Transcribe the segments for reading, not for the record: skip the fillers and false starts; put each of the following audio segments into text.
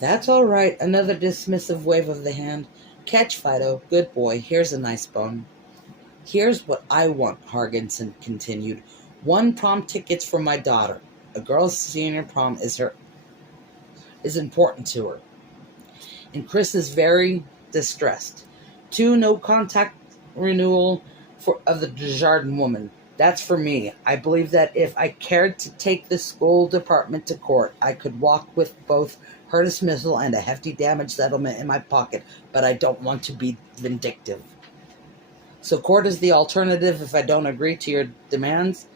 That's all right. Another dismissive wave of the hand. Catch, Fido. Good boy. Here's a nice bone. Here's what I want, Hargensen continued. 1 prom tickets for my daughter. A girl's senior prom is important to her. And Chris is very distressed. 2, no contact renewal of the Desjardins woman. That's for me. I believe that if I cared to take the school department to court, I could walk with both her dismissal and a hefty damage settlement in my pocket, but I don't want to be vindictive. So court is the alternative if I don't agree to your demands?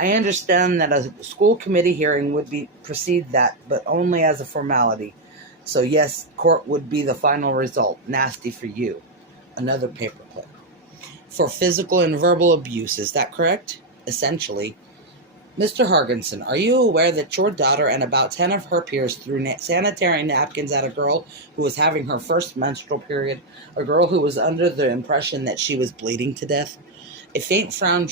I understand that a school committee hearing would precede that, but only as a formality. So yes, court would be the final result. Nasty for you. Another paperclip. For physical and verbal abuse, is that correct? Essentially. Mr. Hargensen, are you aware that your daughter and about 10 of her peers threw sanitary napkins at a girl who was having her first menstrual period, a girl who was under the impression that she was bleeding to death? A faint frown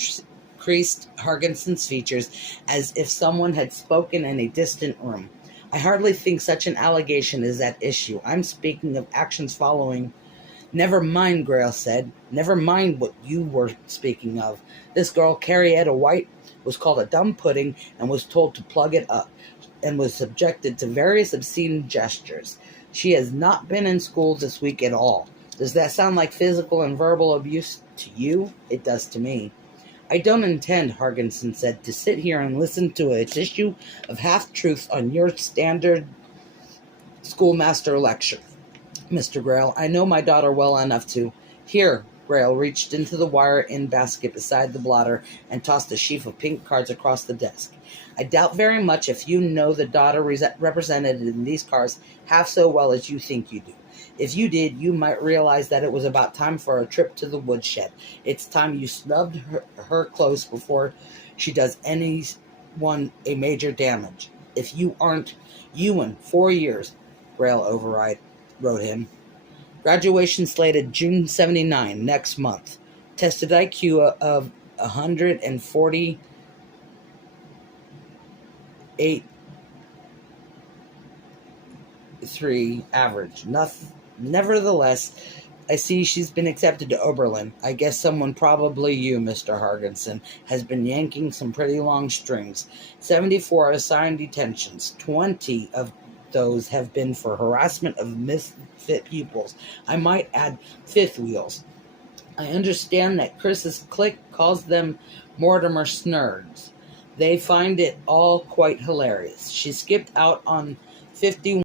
creased Hargensen's features as if someone had spoken in a distant room. I hardly think such an allegation is at issue. I'm speaking of actions following. Never mind, Grail said. Never mind what you were speaking of. This girl, Carrietta White, was called a dumb pudding and was told to plug it up, and was subjected to various obscene gestures. She has not been in school this week at all. Does that sound like physical and verbal abuse to you? It does to me. I don't intend, Hargensen said, to sit here and listen to a tissue of half-truths on your standard schoolmaster lecture. Mr. Grail, I know my daughter well enough to. Here, Grail reached into the wire-in basket beside the blotter and tossed a sheaf of pink cards across the desk. I doubt very much if you know the daughter represented in these cards half so well as you think you do. If you did, you might realize that it was about time for a trip to the woodshed. It's time you snubbed her close before she does anyone a major damage. If you aren't, you in 4 years, Grail wrote him. Graduation slated June 79, next month. Tested IQ of 148.3 average. Nevertheless, I see she's been accepted to Oberlin. I guess someone, probably you, Mr. Hargensen, has been yanking some pretty long strings. 74 assigned detentions. 20 of those have been for harassment of misfit pupils. I might add fifth wheels. I understand that Chris's clique calls them Mortimer Snurds. They find it all quite hilarious. She skipped out on 51